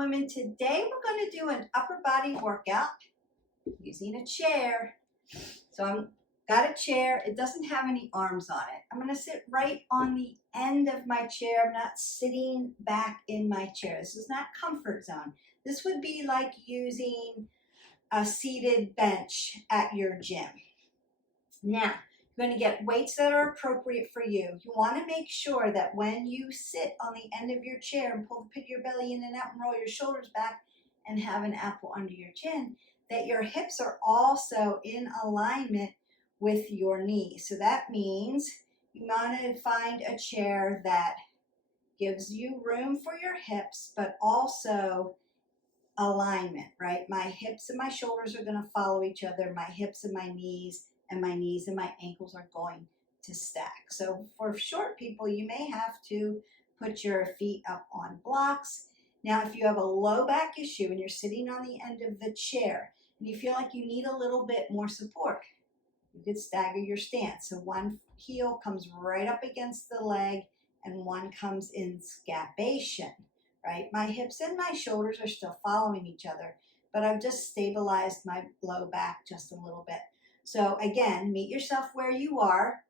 and women, today we're going to do an upper body workout using a chair. So I've got a chair. It doesn't have any arms on it. I'm going to sit right on the end of my chair. I'm not sitting back in my chair. This is not comfort zone. This would be like using a seated bench at your gym. Now, you're going to get weights that are appropriate for you. You want to make sure that when you sit on the end of your chair and pull the pit of your belly in and out and roll your shoulders back and have an apple under your chin, that your hips are also in alignment with your knees. So that means you want to find a chair that gives you room for your hips, but also alignment, right? My hips and my shoulders are going to follow each other. My hips and my knees and my ankles are going to stack. So for short people, you may have to put your feet up on blocks. Now, if you have a low back issue and you're sitting on the end of the chair and you feel like you need a little bit more support, you could stagger your stance. So one heel comes right up against the leg and one comes in scapation, right? My hips and my shoulders are still following each other, but I've just stabilized my low back just a little bit. So again, meet yourself where you are.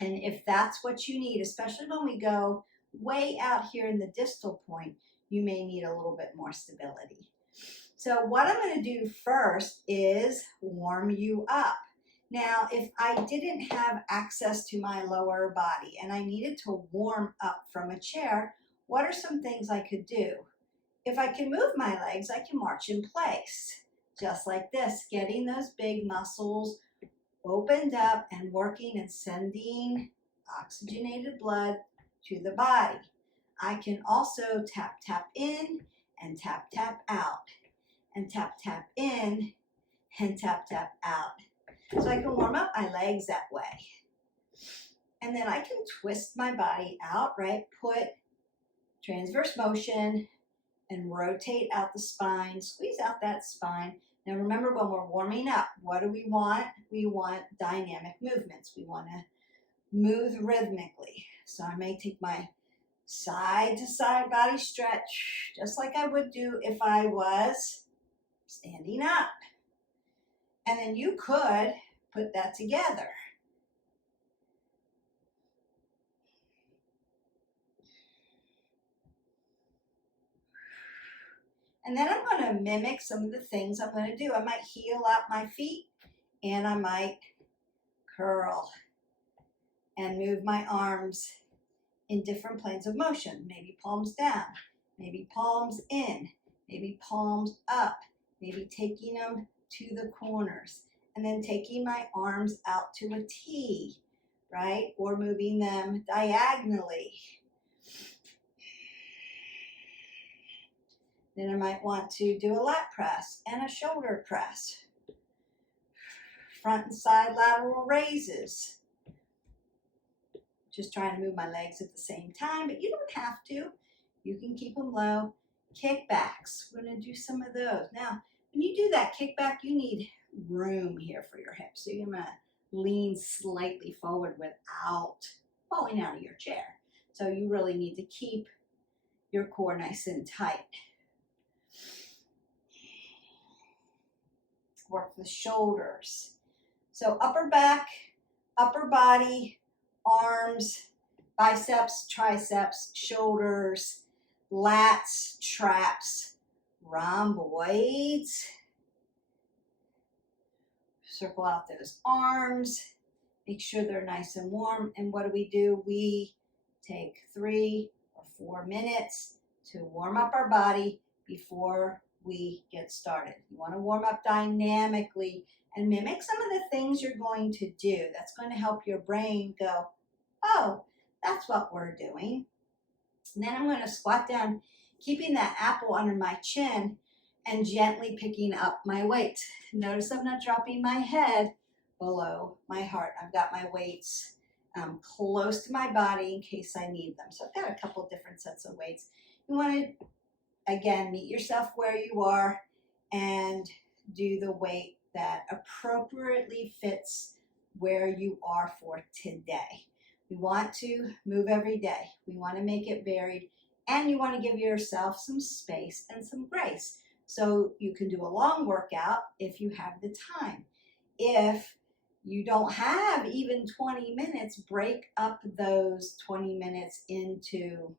And if that's what you need, especially when we go way out here in the distal point, you may need a little bit more stability. So what I'm going to do first is warm you up. Now, if I didn't have access to my lower body and I needed to warm up from a chair, what are some things I could do? If I can move my legs, I can march in place, just like this, getting those big muscles opened up and working and sending oxygenated blood to the body. I can also tap, tap in and tap, tap out, and tap, tap in and tap, tap out. So I can warm up my legs that way. And then I can twist my body out, right? Put transverse motion and rotate out the spine, squeeze out that spine. Now remember, when we're warming up, what do we want? We want dynamic movements. We want to move rhythmically. So I may take my side to side body stretch, just like I would do if I was standing up. And then you could put that together. And then I'm going to mimic some of the things I'm going to do. I might heel out my feet and I might curl and move my arms in different planes of motion. Maybe palms down, maybe palms in, maybe palms up, maybe taking them to the corners and then taking my arms out to a T, right? Or moving them diagonally. Then I might want to do a lat press and a shoulder press. Front and side lateral raises. Just trying to move my legs at the same time, but you don't have to. You can keep them low. Kickbacks, we're going to do some of those. Now, when you do that kickback, you need room here for your hips. So you're going to lean slightly forward without falling out of your chair. So you really need to keep your core nice and tight. Work the shoulders. So upper back, upper body, arms, biceps, triceps, shoulders, lats, traps, rhomboids. Circle out those arms. Make sure they're nice and warm. And what do? We take 3 or 4 minutes to warm up our body before we get started. You want to warm up dynamically and mimic some of the things you're going to do. That's going to help your brain go, oh, that's what we're doing. And then I'm going to squat down, keeping that apple under my chin and gently picking up my weight. Notice I'm not dropping my head below my heart. I've got my weights close to my body in case I need them. So I've got a couple different sets of weights. You want to, again, meet yourself where you are and do the weight that appropriately fits where you are for today. We want to move every day. We want to make it varied. and you want to give yourself some space and some grace. So you can do a long workout if you have the time. If you don't have even 20 minutes, break up those 20 minutes into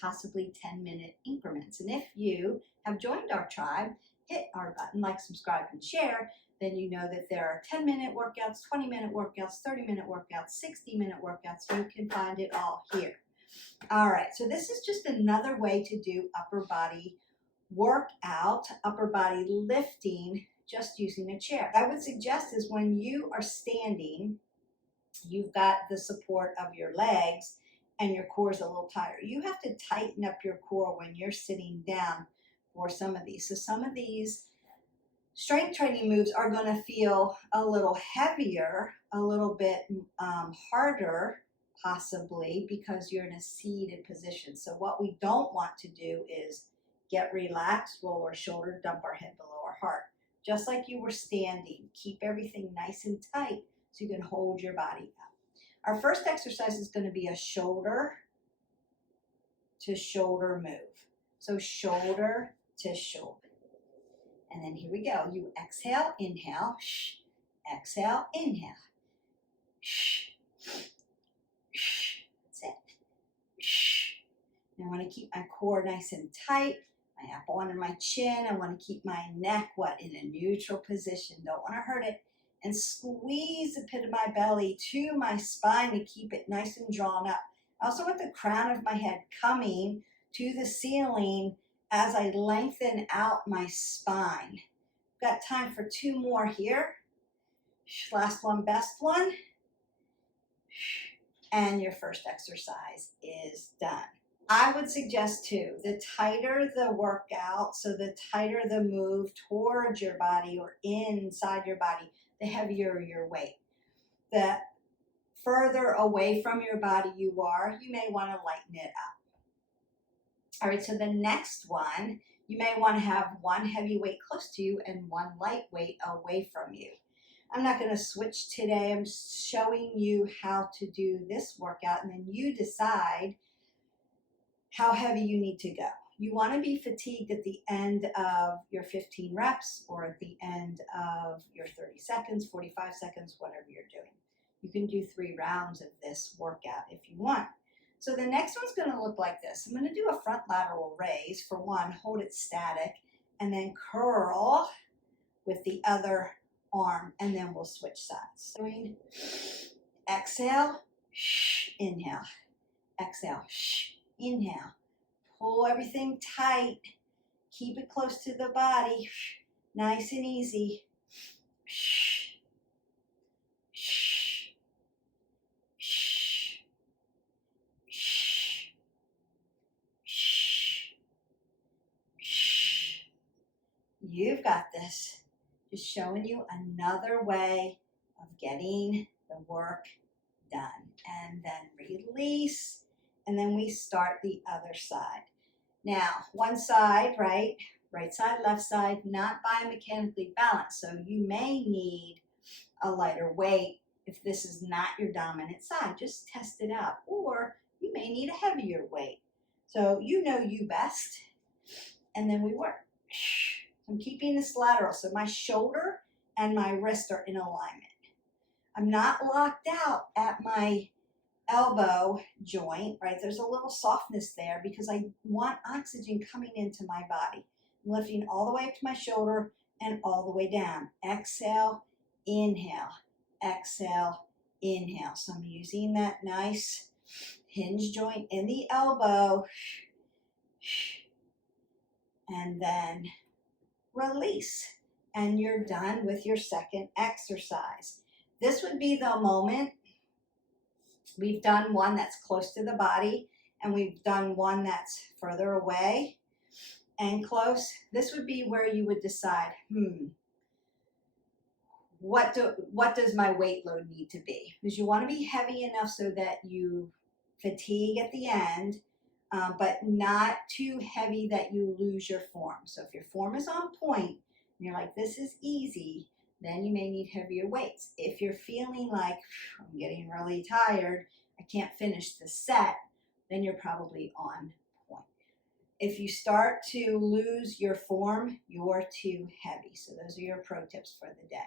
possibly 10-minute increments. And if you have joined our tribe, hit our button, like, subscribe, and share, then you know that there are 10-minute workouts, 20-minute workouts, 30-minute workouts, 60-minute workouts. You can find it all here. All right, so this is just another way to do upper body workout, upper body lifting, just using a chair. I would suggest is when you are standing, you've got the support of your legs and your core is a little tighter. You have to tighten up your core when you're sitting down for some of these. So some of these strength training moves are going to feel a little heavier, a little bit harder, possibly because you're in a seated position. So what we don't want to do is get relaxed, roll our shoulder, dump our head below our heart. Just like you were standing, keep everything nice and tight so you can hold your body up. Our first exercise is going to be a shoulder to shoulder move. So shoulder to shoulder. And then here we go. You exhale, inhale, shh, exhale, inhale. Shh, shh. That's it. Shh. And I want to keep my core nice and tight. My apple under my chin. I want to keep my neck, in a neutral position. Don't want to hurt it. And squeeze the pit of my belly to my spine to keep it nice and drawn up. I also want the crown of my head coming to the ceiling as I lengthen out my spine. Got time for 2 more here. Last one, best one. And your first exercise is done. I would suggest too, the tighter the workout, so the tighter the move towards your body or inside your body, the heavier your weight. The further away from your body you are, you may want to lighten it up. All right, so the next one, you may want to have one heavy weight close to you and one light weight away from you. I'm not going to switch today. I'm showing you how to do this workout, and then you decide how heavy you need to go. You want to be fatigued at the end of your 15 reps or at the end of your 30 seconds, 45 seconds, whatever you're doing. You can do 3 rounds of this workout if you want. So the next one's going to look like this. I'm going to do a front lateral raise for one, hold it static, and then curl with the other arm, and then we'll switch sides. So exhale, inhale, exhale, inhale. Pull everything tight. Keep it close to the body. Nice and easy. You've got this. Just showing you another way of getting the work done. And then release. And then we start the other side. Now, one side, right side, left side, not biomechanically balanced. So you may need a lighter weight if this is not your dominant side. Just test it out. Or you may need a heavier weight. So you know you best. And then we work. I'm keeping this lateral. So my shoulder and my wrist are in alignment. I'm not locked out at my elbow joint, right? There's a little softness there because I want oxygen coming into my body. I'm lifting all the way up to my shoulder and all the way down. Exhale, inhale, exhale, inhale. So I'm using that nice hinge joint in the elbow. And then release. And you're done with your second exercise. This would be the moment. We've done one that's close to the body, and we've done one that's further away and close. This would be where you would decide, what does my weight load need to be? Because you want to be heavy enough so that you fatigue at the end, but not too heavy that you lose your form. So if your form is on point, and you're like, this is easy, then you may need heavier weights. If you're feeling like, I'm getting really tired, I can't finish the set, then you're probably on If you start to lose your form, you're too heavy. So those are your pro tips for the day.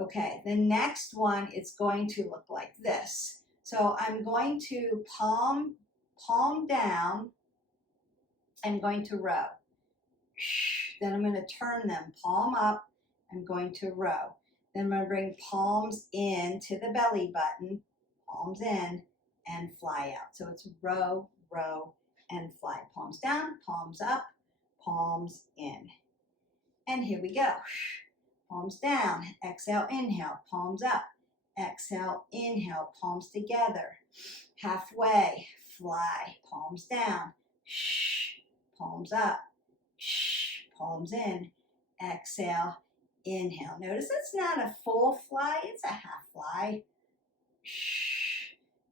Okay, the next one is going to look like this. So I'm going to palm down. I'm going to row. Then I'm going to turn them palm up. I'm going to row. Then I'm going to bring palms in to the belly button, palms in, and fly out. So it's row, row, and fly. Palms down, palms up, palms in. And here we go. Palms down, exhale, inhale, palms up, exhale, inhale, palms together. Halfway, fly, palms down, palms up, palms in, exhale, inhale. Notice it's not a full fly, it's a half fly.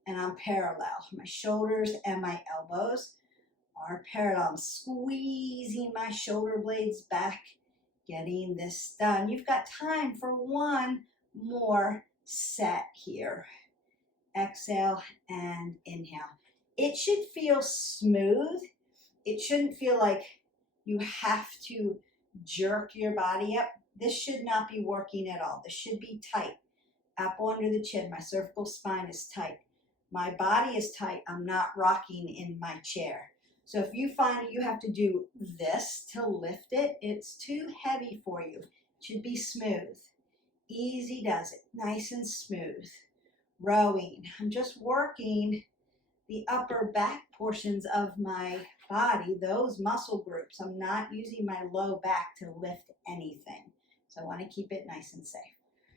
And I'm parallel. My shoulders and my elbows are parallel. I'm squeezing my shoulder blades back, getting this done. You've got time for one more set here. Exhale and inhale. It should feel smooth. It shouldn't feel like you have to jerk your body up. This should not be working at all. This should be tight. Apple under the chin. My cervical spine is tight. My body is tight. I'm not rocking in my chair. So if you find you have to do this to lift it, it's too heavy for you. It should be smooth. Easy does it. Nice and smooth. Rowing. I'm just working the upper back portions of my body, those muscle groups. I'm not using my low back to lift anything. So I want to keep it nice and safe.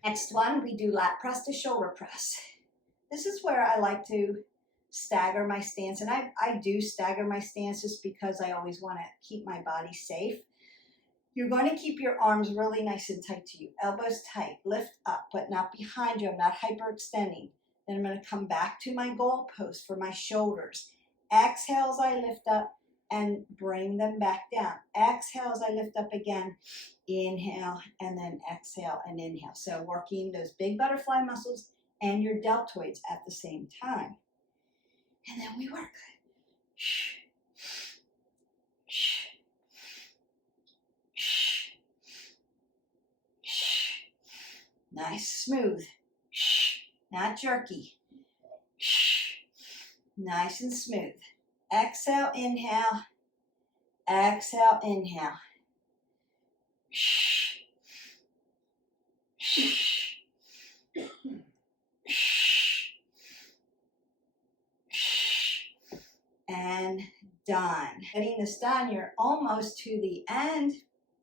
Next one, we do lat press to shoulder press. This is where I like to stagger my stance, and I do stagger my stance just because I always want to keep my body safe. You're going to keep your arms really nice and tight to you. Elbows tight, lift up, but not behind you. I'm not hyperextending. Then I'm going to come back to my goal post for my shoulders. Exhale as I lift up and bring them back down. Exhale as I lift up again. Inhale and then exhale and inhale. So working those big butterfly muscles and your deltoids at the same time. And then we work. Nice, smooth. Not jerky. Nice and smooth. Exhale, inhale. Exhale, inhale. And done. Getting this done, you're almost to the end,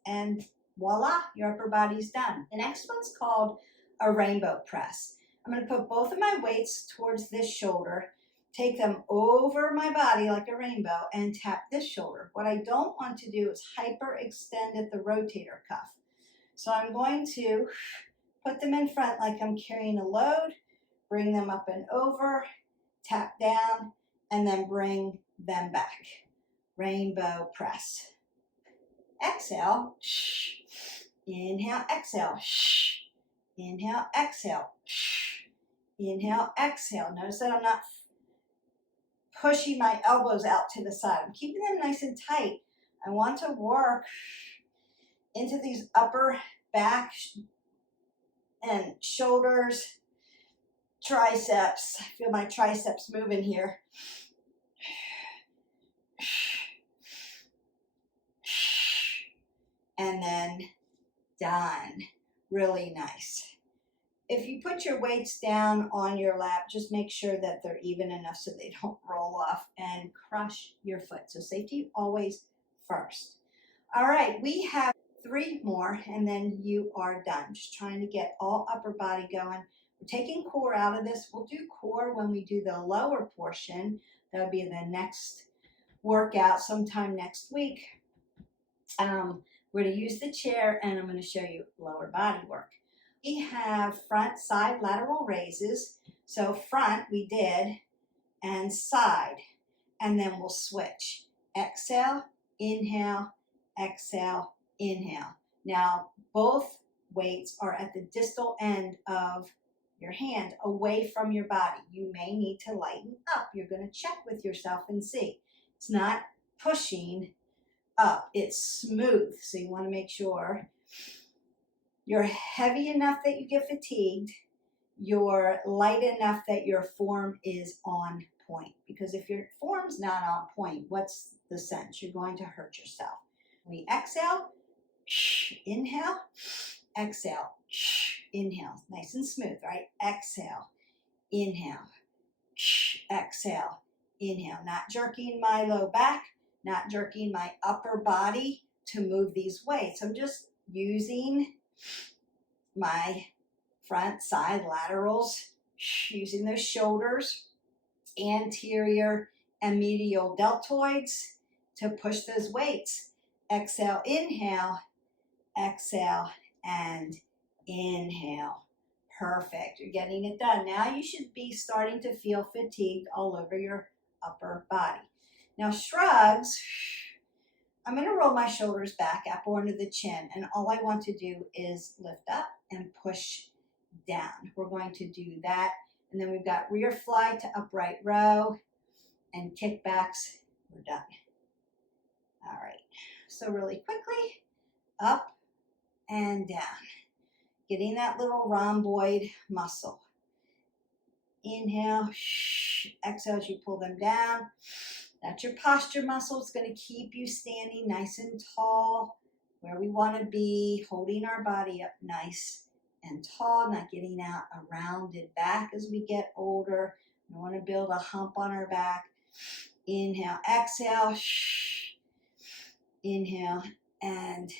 and voila, your upper body's done. The next one's called a rainbow press. I'm going to put both of my weights towards this shoulder, take them over my body like a rainbow, and tap this shoulder. What I don't want to do is hyperextend at the rotator cuff. So I'm going to put them in front like I'm carrying a load, bring them up and over, tap down, and then bring them back. Rainbow press. Exhale. Inhale, exhale. Inhale, exhale. Inhale, exhale. Notice that I'm not pushing my elbows out to the side. I'm keeping them nice and tight. I want to work into these upper back and shoulders, triceps. I feel my triceps moving here. And then done. Really nice. If you put your weights down on your lap, just make sure that they're even enough so they don't roll off and crush your foot. So safety always first. All right, we have 3 more and then you are done. Just trying to get all upper body going. We're taking core out of this. We'll do core when we do the lower portion. That'll be the next workout sometime next week. We're going to use the chair and I'm going to show you lower body work. We have front, side, lateral raises. So front we did and side, and then we'll switch. Exhale, inhale, exhale, inhale. Now both weights are at the distal end of your hand away from your body. You may need to lighten up. You're going to check with yourself and see. It's not pushing up. It's smooth, so you want to make sure you're heavy enough that you get fatigued, you're light enough that your form is on point. Because if your form's not on point, what's the sense? You're going to hurt yourself. We exhale, inhale, exhale, inhale. Nice and smooth, right? Exhale, inhale, exhale, inhale. Not jerking my low back, not jerking my upper body to move these weights. I'm just using my front, side, laterals, using those shoulders, anterior and medial deltoids to push those weights. Exhale, inhale, exhale, and inhale. Perfect. You're getting it done. Now you should be starting to feel fatigued all over your upper body. Now shrugs, I'm going to roll my shoulders back, apple under the chin, and all I want to do is lift up and push down. We're going to do that. And then we've got rear fly to upright row and kickbacks. We're done. All right. So really quickly, up and down. Getting that little rhomboid muscle. Inhale, exhale as you pull them down. That's your posture muscle. It's going to keep you standing nice and tall where we want to be, holding our body up nice and tall, not getting out a rounded back as we get older. We want to build a hump on our back. Inhale, exhale, inhale, and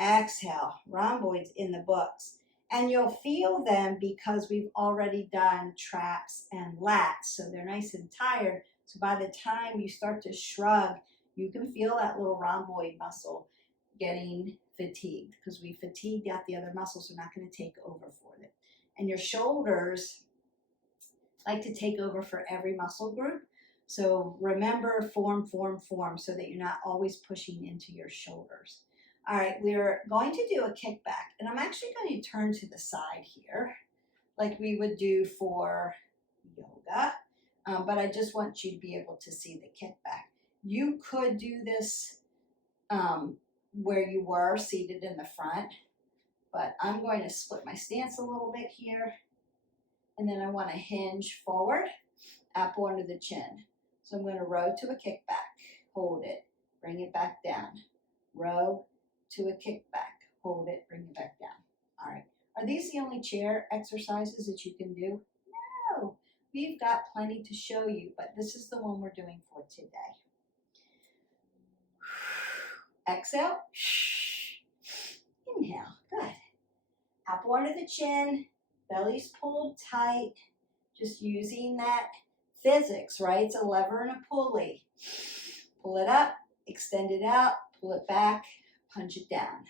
exhale. Rhomboids in the books. And you'll feel them because we've already done traps and lats. So they're nice and tired. So by the time you start to shrug, you can feel that little rhomboid muscle getting fatigued because we fatigued out the other muscles. They're not going to take over for it. And your shoulders like to take over for every muscle group. So remember, form, form, form, so that you're not always pushing into your shoulders. All right, we're going to do a kickback, and I'm actually going to turn to the side here like we would do for yoga, but I just want you to be able to see the kickback. You could do this where you were seated in the front, but I'm going to split my stance a little bit here, and then I want to hinge forward, apple under the chin. So I'm going to row to a kickback, hold it, bring it back down, row to a kickback, hold it, bring it back down. All right. Are these the only chair exercises that you can do? No. We've got plenty to show you, but this is the one we're doing for today. Exhale. Inhale. Good. Apple under the chin, belly's pulled tight, just using that physics, right? It's a lever and a pulley. Pull it up, extend it out, pull it back, punch it down.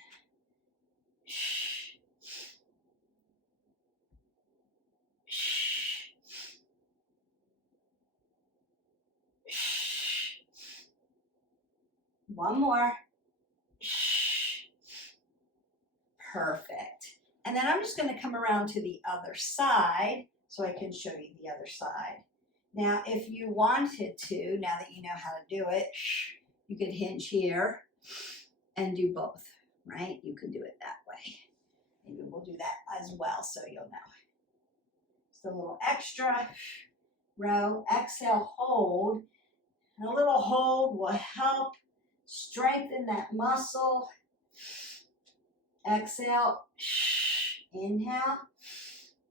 One more. Perfect. And then I'm just going to come around to the other side so I can show you the other side. Now, if you wanted to, now that you know how to do it, you could hinge here and do both, right? You can do it that way. Maybe we'll do that as well so you'll know. Just a little extra. Row, exhale, hold. And a little hold will help strengthen that muscle. Exhale, inhale,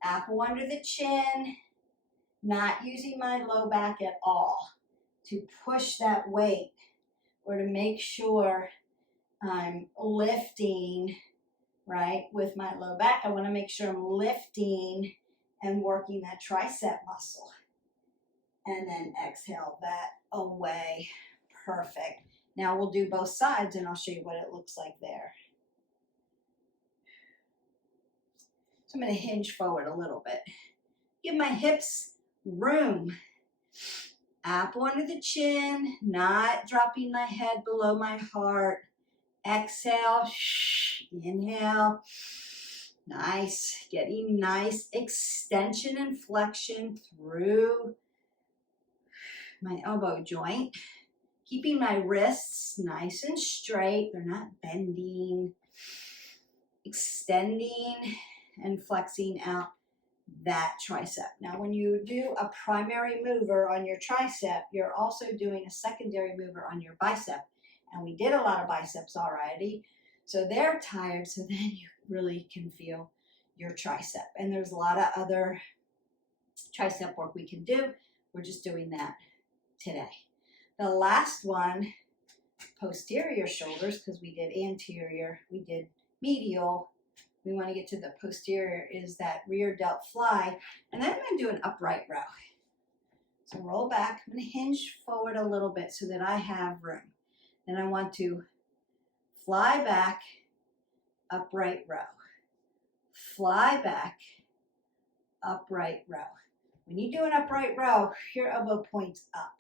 apple under the chin, not using my low back at all to push that weight or to make sure I'm lifting, right, with my low back. I want to make sure I'm lifting and working that tricep muscle. And then exhale that away. Perfect. Now we'll do both sides and I'll show you what it looks like there. So I'm going to hinge forward a little bit. Give my hips room. Apple under the chin, not dropping my head below my heart. Exhale, inhale. Nice, getting nice extension and flexion through my elbow joint. keeping my wrists nice and straight. They're not bending, extending and flexing out that tricep. Now, when you do a primary mover on your tricep, you're also doing a secondary mover on your bicep. And we did a lot of biceps already, so they're tired, so then you really can feel your tricep. And there's a lot of other tricep work we can do. We're just doing that today. The last one, posterior shoulders, because we did anterior, we did medial. We want to get to the posterior, is that rear delt fly. And then I'm going to do an upright row. So roll back. I'm going to hinge forward a little bit so that I have room. Then I want to fly back, upright row. Fly back, upright row. When you do an upright row, your elbow points up,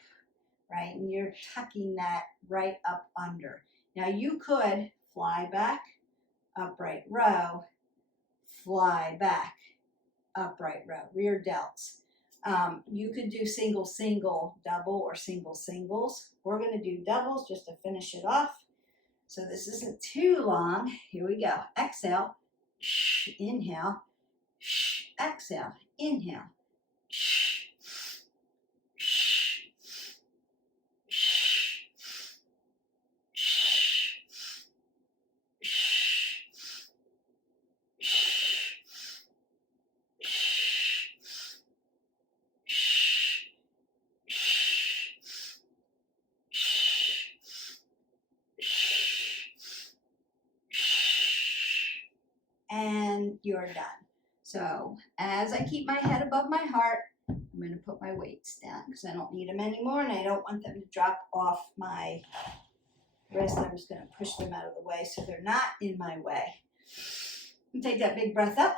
right? And you're tucking that right up under. Now you could fly back, upright row, fly back, upright row, rear delts. You could do single, single, double, or single, singles. We're going to do doubles just to finish it off. So this isn't too long. Here we go. Exhale, inhale, exhale, inhale. And you're done. So as I keep my head above my heart, I'm going to put my weights down because I don't need them anymore and I don't want them to drop off my wrist. I'm just going to push them out of the way so they're not in my way. And take that big breath up.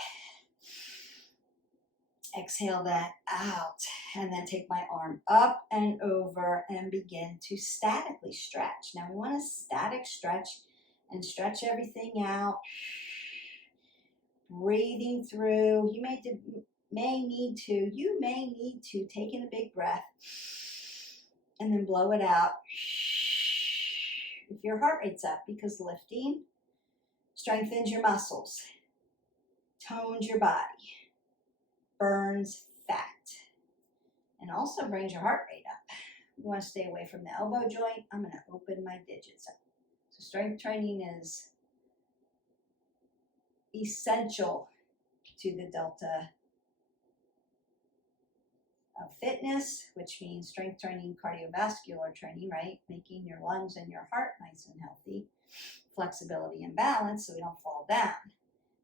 Exhale that out, and then take my arm up and over and begin to statically stretch. Now we want a static stretch and stretch everything out. Breathing through. You may need to take in a big breath and then blow it out. If your heart rate's up, because lifting strengthens your muscles, tones your body, burns fat, and also brings your heart rate up. You want to stay away from the elbow joint. I'm going to open my digits up. So strength training is essential to the delta of fitness, which means strength training, cardiovascular training, right? Making your lungs and your heart nice and healthy, flexibility and balance so we don't fall down.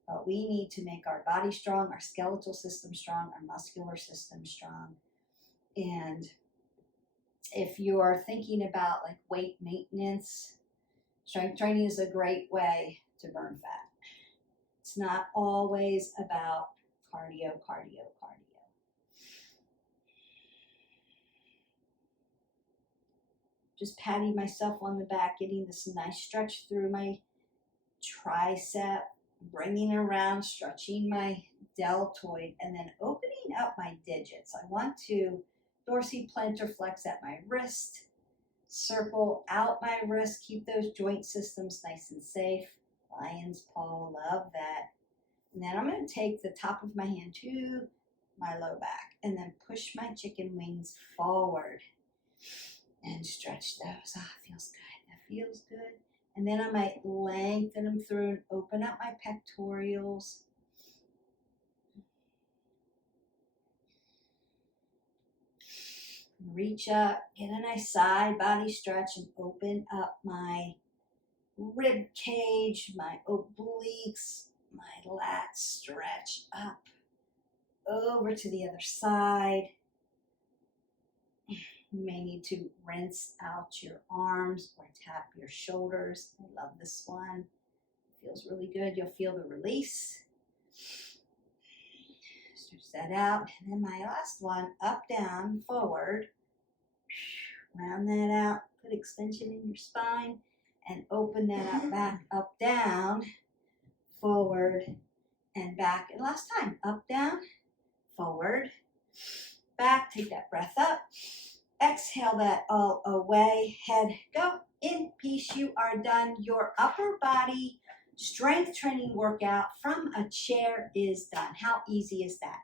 But we need to make our body strong, our skeletal system strong, our muscular system strong. And if you're thinking about like weight maintenance, strength training is a great way to burn fat. It's not always about cardio. Just patting myself on the back, getting this nice stretch through my tricep, bringing it around, stretching my deltoid, and then opening up my digits. I want to dorsiplantar flex at my wrist, circle out my wrist, keep those joint systems nice and safe. Lion's paw, love that. And then I'm going to take the top of my hand to my low back and then push my chicken wings forward and stretch those. Ah, feels good. That feels good. And then I might lengthen them through and open up my pectorials. Reach up, get a nice side body stretch and open up my rib cage, my obliques, my lats, stretch up over to the other side. You may need to rinse out your arms or tap your shoulders. I love this one. It feels really good. You'll feel the release. Stretch that out. And then my last one, up, down, forward. Round that out. Put extension in your spine. And open that out, back, up, down, forward, and back. And last time, up, down, forward, back. Take that breath up. exhale that all away. Head go. In peace, you are done. Your upper body strength training workout from a chair is done. How easy is that?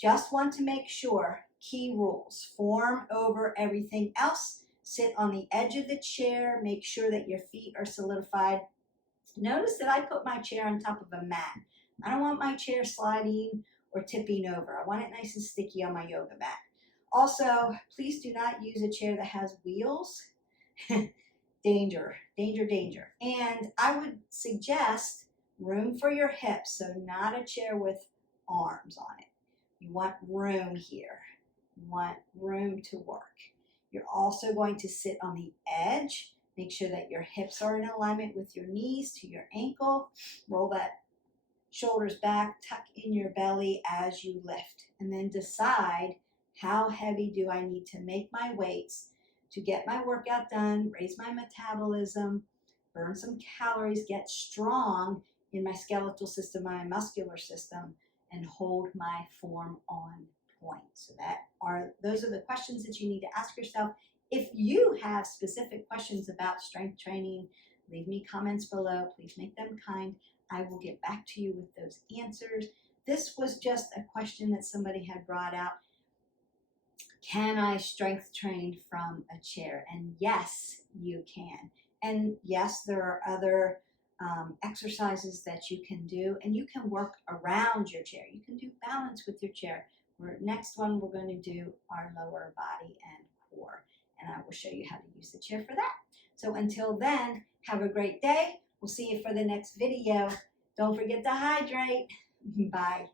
Just want to make sure, key rules, form over everything else. Sit on the edge of the chair. Make sure that your feet are solidified. Notice that I put my chair on top of a mat. I don't want my chair sliding or tipping over. I want it nice and sticky on my yoga mat. Also, please do not use a chair that has wheels. Danger, danger, danger. And I would suggest room for your hips, so not a chair with arms on it. You want room here. You want room to work. You're also going to sit on the edge. Make sure that your hips are in alignment with your knees to your ankle. Roll that shoulders back, tuck in your belly as you lift. And then decide, how heavy do I need to make my weights to get my workout done, raise my metabolism, burn some calories, get strong in my skeletal system, my muscular system, and hold my form on point. So those are the questions that you need to ask yourself. If you have specific questions about strength training, leave me comments below. Please make them kind. I will get back to you with those answers. This was just a question that somebody had brought out. Can I strength train from a chair? And yes, you can. And yes, there are other exercises that you can do, and you can work around your chair. You can do balance with your chair. Next one, we're going to do our lower body and core, and I will show you how to use the chair for that. So until then, have a great day. We'll see you for the next video. Don't forget to hydrate. Bye.